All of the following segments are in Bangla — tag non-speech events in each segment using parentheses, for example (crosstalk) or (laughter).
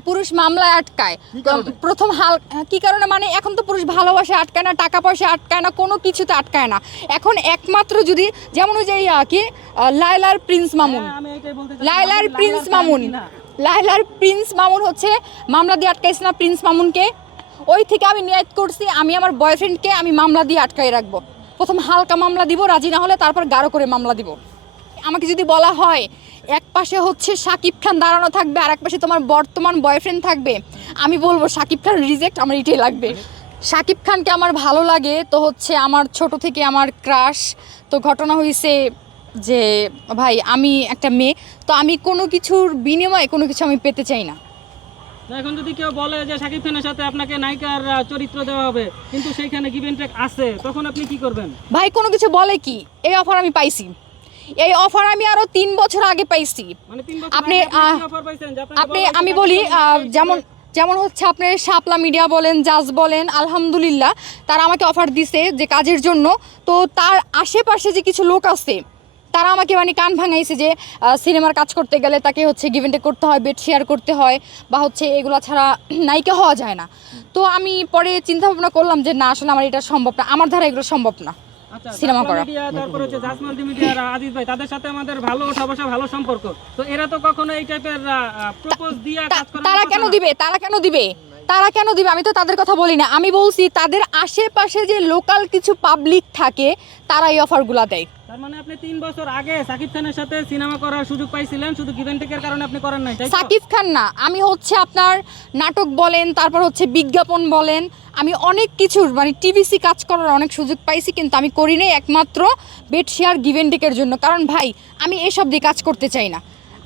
পুরুষ মামলায় আটকায়? প্রথম হাল হ্যাঁ, কি কারণে? মানে এখন তো পুরুষ ভালোবাসে আটকায় না টাকা পয়সা আটকায় না কোনো কিছুতে আটকায় না। এখন একমাত্র যদি যেমন ওই যে কি? আহ, লায়লার প্রিন্স মামুন। হ্যাঁ, লায়লার প্রিন্স মামুন? লায়লার প্রিন্স মামুন হচ্ছে মামলা দিয়ে আটকাইছে না প্রিন্স মামুনকে। ওই থেকে আমি নিয়াত করছি আমি আমার বয়ফ্রেন্ডকে আমি মামলা দিয়ে আটকাই রাখব। প্রথম হালকা মামলা দিব রাজি না হলে তারপর গাঢ় করে মামলা দিব। আমাকে যদি বলা হয় পাশে হচ্ছে সাকিব খান দাঁড়ানো থাকবে আর এক পাশে তোমার বর্তমান বয়ফ্রেন্ড থাকবে। আমি বলব সাকিব খান রিজেক্ট আমার এটাই লাগবে। সাকিব খানকে আমার ভালো লাগে তো হচ্ছে আমার ছোট থেকে আমার ক্রাশ তো ঘটনা হয়েছে যে ভাই আমি একটা মেয়ে তো আমি কোনো কিছুর বিনিময়ে কোনো কিছু আমি পেতে চাই না। এখন যদি কেউ বলে যে শাকিব খানের সাথে আপনাকে নায়িকার চরিত্র দেওয়া হবে কিন্তু সেইখানে টেক আছে তখন আপনি কি করবেন? ভাই কোনো কিছু বলে কি? এই অফার আমি পাইছি। এই অফার আমি আরও তিন বছর আগে পাইছি। মানে আপনি, আপনি আপনি আমি বলি যেমন যেমন হচ্ছে আপনার শাপলা মিডিয়া বলেন জাজ বলেন আলহামদুলিল্লাহ তারা আমাকে অফার দিছে যে কাজের জন্য। তো তার আশেপাশে যে কিছু লোক আছে তারা আমাকে মানে কান ভাঙাইছে যে সিনেমার কাজ করতে গেলে তাকে হচ্ছে গিভেন্টে করতে হয় বেড শেয়ার করতে হয় বা হচ্ছে এগুলো ছাড়া নায়িকা হওয়া যায় না। তো আমি পরে চিন্তা ভাবনা করলাম যে না আসলে আমার এটা সম্ভব না আমার দ্বারা এগুলো সম্ভব না। সিনেমা করা। তারপর হচ্ছে মাল্টিমিডিয়া আর আজিজ ভাই তাদের সাথে আমাদের ভালো ওঠা বসা ভালো সম্পর্ক। তো এরা তো কখনো এই টাইপের প্রপোজ দিয়ে কাজ করে তারা কেন দিবে? তারা কেন দিবে? তারা কেন দিবে? আমি তো তাদের কথা বলি না। আমি বলছি তাদের আশেপাশে যে লোকাল কিছু পাবলিক থাকে তারা এই অফারগুলো দেয়। তার মানে আপনি তিন বছর আগে সাকিব খানের সাথে সিনেমা করার সুযোগ পাইছিলেন শুধু গিভেন টেকের কারণে আপনি করেন নাই সাকিব খান না। আমি হচ্ছে আপনার নাটক বলেন তারপর হচ্ছে বিজ্ঞাপন বলেন আমি অনেক কিছুর মানে টিভিসি কাজ করার অনেক সুযোগ পাইছি কিন্তু আমি করি নাই একমাত্র বেড শেয়ার গিভেন টেকের জন্য। কারণ ভাই আমি এসব দিয়ে কাজ করতে চাই না।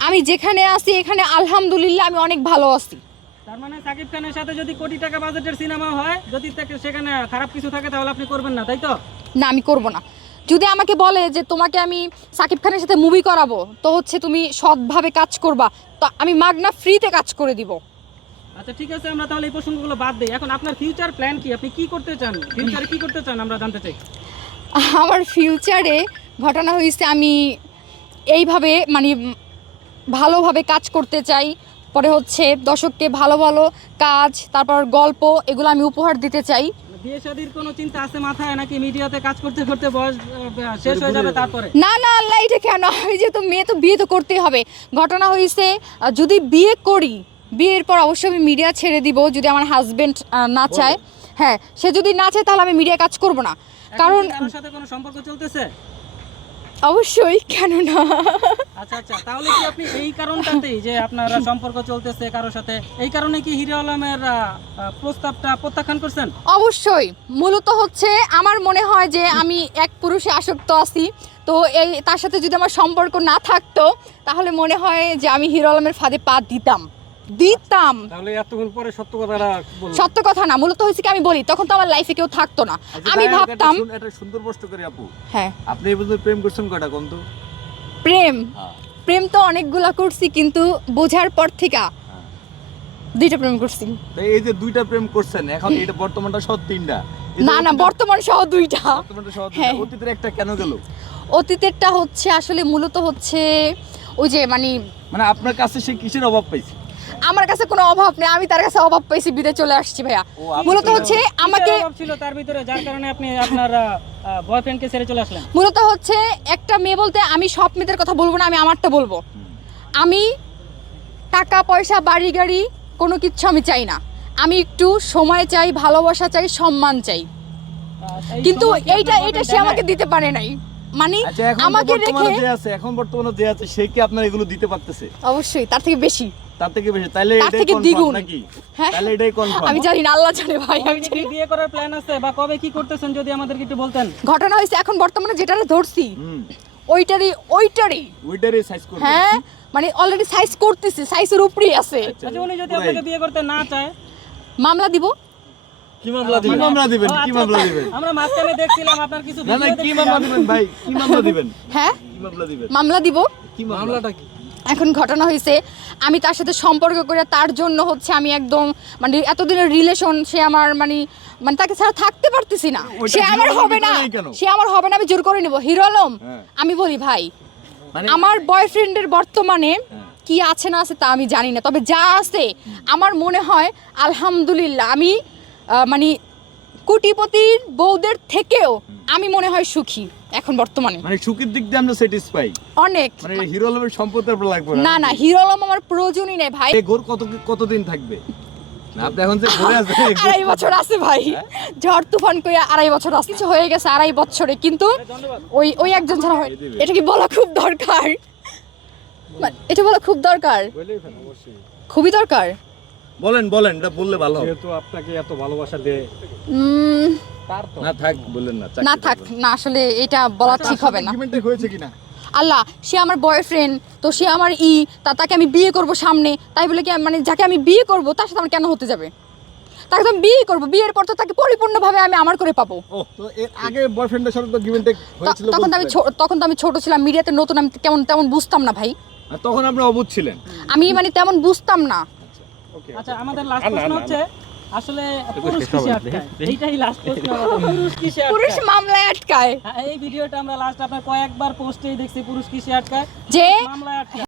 আমি যেখানে আছি এখানে আলহামদুলিল্লাহ আমি অনেক ভালো আছি। তার মানে সাকিব খানের সাথে যদি কোটি টাকা বাজেটের সিনেমা হয় যদি সেখানে খারাপ কিছু থাকে তাহলে আপনি করবেন না তাই তো? না আমি করব না। যদি আমাকে বলে যে তোমাকে আমি সাকিব খানের সাথে মুভি করাবো তো হচ্ছে তুমি সৎভাবে কাজ করবা তো আমি মাগনা ফ্রিতে কাজ করে দিব। আচ্ছা ঠিক আছে আমরা তাহলে এই প্রসঙ্গগুলো বাদ দিই। এখন আপনার ফিউচার প্ল্যান কি? আপনি কি করতে চান? ফিউচারে কি করতে চান আমরা জানতে চাই। আমার ফিউচারে ঘটনা হয়েছে আমি এইভাবে মানে ভালোভাবে কাজ করতে চাই পরে হচ্ছে দর্শককে ভালো ভালো কাজ তারপর গল্প এগুলো আমি উপহার দিতে চাই। বিয়ে শাদীর কোনো চিন্তা আছে মাথায় নাকি মিডিয়াতে কাজ করতে করতে বয়স শেষ হয়ে যাবে তারপরে? না না আল্লাহ এটা কেন? আমি যেহেতু মেয়ে তো বিয়ে তো করতেই হবে। ঘটনা হয়েছে যদি বিয়ে করি বিয়ের পর অবশ্যই আমি মিডিয়া ছেড়ে দিব যদি আমার হাজবেন্ড না চায়। হ্যাঁ সে যদি না চায় তাহলে আমি মিডিয়া কাজ করব না। কারণ সাথে কোনো সম্পর্ক চলতেছে? অবশ্যই কেন না? আচ্ছা আচ্ছা তাহলে কি আপনি এই কারণটাতেই যে আপনারা সম্পর্ক চলতেছে কারোর সাথে এই কারণে কি হিরো আলমের প্রস্তাবটা প্রত্যাখ্যান করছেন? অবশ্যই মূলত হচ্ছে আমার মনে হয় যে আমি এক পুরুষে আসক্ত আছি তো এই তার সাথে যদি আমার সম্পর্ক না থাকতো তাহলে মনে হয় যে আমি হিরো আলমের ফাঁদে পা দিতাম। দিতাম। তাহলে এতক্ষণ পরে সত্য কথাটা সত্য কথা না মূলত হয়েছে কি আমি বলি তখন তো আমার লাইফে কেউ থাকতো না। আচ্ছা, আমি ভাবতাম একটা সুন্দর প্রশ্ন করি আপু। হ্যাঁ। আপনি এই পর্যন্ত প্রেম করছেন কয়টা কোন তো? প্রেম। হ্যাঁ। প্রেম তো অনেকগুলা করছি কিন্তু বোঝার পর থেকে দুইটা প্রেম করছি। তো এই যে দুইটা প্রেম করছেন এখন এটা বর্তমানটা সহ তিনটা। না না বর্তমান সহ দুইটা। বর্তমানটা সহ হ্যাঁ। দুইটা অতীতের একটা কেন গেল? অতীতেরটা হচ্ছে আসলে মূলত হচ্ছে ওই যে মানে মানে আপনার কাছে সে কিসের অভাব পাইছে? আমার কাছে কোনো অভাব নেই আমি তার কাছে অভাব পেয়েছি বিদে চলে আসছি ভাইয়া। মূলত হচ্ছে আমাকে ছিল তার ভিতরে? যার কারণে আপনি আপনার বয়ফ্রেন্ডকে ছেড়ে চলে আসলেন? মূলত হচ্ছে একটা মেয়ে বলতে আমি সব মেয়েদের কথা বলব না আমি আমারটা বলব। আমি টাকা পয়সা বাড়ি গাড়ি কোনো কিচ্ছু আমি চাই না। আমি একটু সময় চাই ভালোবাসা চাই সম্মান চাই। কিন্তু এইটা এটা সে আমাকে দিতে পারে নাই। মানে আচ্ছা আমাকে রেখে আছে এখন বর্তমানে যে আছে সে কি আপনার এগুলো দিতে পারতেছে? অবশ্যই তার থেকে বেশি। তার থেকে বেশি তাহলে তার থেকে দ্বিগুণ। নাকি? হ্যাঁ। তাহলে এটাই কনফার্ম আমি জানি না আল্লাহ জানে ভাই আমি জানি। বিয়ে করার প্ল্যান আছে বা কবে কি করতেছেন যদি আমাদেরকে একটু বলতেন? ঘটনা হয়েছে এখন বর্তমানে যেটা ধরছি ওইটারই ওইটারই। ওইটারই সাইজ করবে। হ্যাঁ মানে অলরেডি সাইজ করতেছি সাইজের উপরেই আছে। আচ্ছা উনি যদি আপনাকে বিয়ে করতে না চায়? মামলা দিব? কি মামলা কি দিবেন মামলা দিবেন? কি আচ্ছা, মামলা আচ্ছা। দিবেন? আমরা মাঝখানে দেখছিলাম আপনার কিছু না না কি মামলা দিবেন ভাই? কি মামলা দিবেন? হ্যাঁ। কি মামলা দিবেন? মামলা দিব। কি মামলাটা কি? এখন ঘটনা হয়েছে আমি তার সাথে সম্পর্ক করে তার জন্য হচ্ছে আমি একদম মানে এতদিনের রিলেশন সে আমার মানে মানে তাকে ছাড়া থাকতে পারতেছি না। সে আমার হবে না সে আমার হবে না আমি জোর করে নেব। হিরো আলম হ্যাঁ। আমি বলি ভাই মানে আমার বয়ফ্রেন্ডের বর্তমানে হ্যাঁ। কি আছে না আছে তা আমি জানি না। তবে যা আছে আমার মনে হয় আলহামদুলিল্লাহ আমি মানে কোটিপতির বউদের থেকেও আমি মনে হয় সুখী। এখন বর্তমানে। মানে সুখের দিক দিয়ে আমরা স্যাটিসফাই অনেক। মানে হিরো আলমের সম্পত্তি আপনার লাগবে না না হিরো আলম আমার প্রয়োজনই নেই ভাই। ঘোর কত কতদিন থাকবে? আপনি এখন যে ঘুরে আছেন আড়াই বছর আছে ভাই। ঝড় তুফান কইয়া আড়াই বছর আছে। কিছু হয়ে গেছে আড়াই বছরে কিন্তু ওই ওই একজন ছাড়া হয় এটা কি বলা খুব দরকার? মানে এটা বলা খুব দরকার। খুবই দরকার। বলেন বলেন এটা বললে ভালো হবে। যেহেতু আপনাকে এত ভালোবাসা দেয় না থাক বললেন না না থাক না আসলে এটা বলা ঠিক হবে না। হয়েছে কিনা? আল্লাহ সে আমার বয়ফ্রেন্ড তো সে আমার ই তা তাকে আমি বিয়ে করব সামনে। তাই বলে কি আমি- মানে যাকে আমি বিয়ে করব তার সাথে আমার কেন হতে যাবে? তাকে তো আমি বিয়ে করব বিয়ের পর তো তাকে পরিপূর্ণভাবে আমি আমার করে পাবো। ও তো এর আগে বয়ফ্রেন্ডের সাথে তো এগ্রিমেন্টে ত- হয়েছিল তখন তো আমি। তখন তো আমি ছোট ছিলাম মিডিয়াতে নতুন আমি কেমন তেমন বুঝতাম না ভাই। তখন আপনি অবুধ ছিলেন। আমি মানে তেমন বুঝতাম না। আচ্ছা আমাদের লাস্ট প্রশ্ন হচ্ছে আসলে (laughs) পুরুষ কিসে আটকায়? এইটাই লাস্ট প্রশ্ন পুরুষ কিসে পুরুষ মামলায় আটকায়। হ্যাঁ, এই ভিডিওটা আমরা লাস্ট আপনার কয়েকবার পোস্টেই দেখছি পুরুষ কিসে আটকায়? যে মামলায় আটকায়।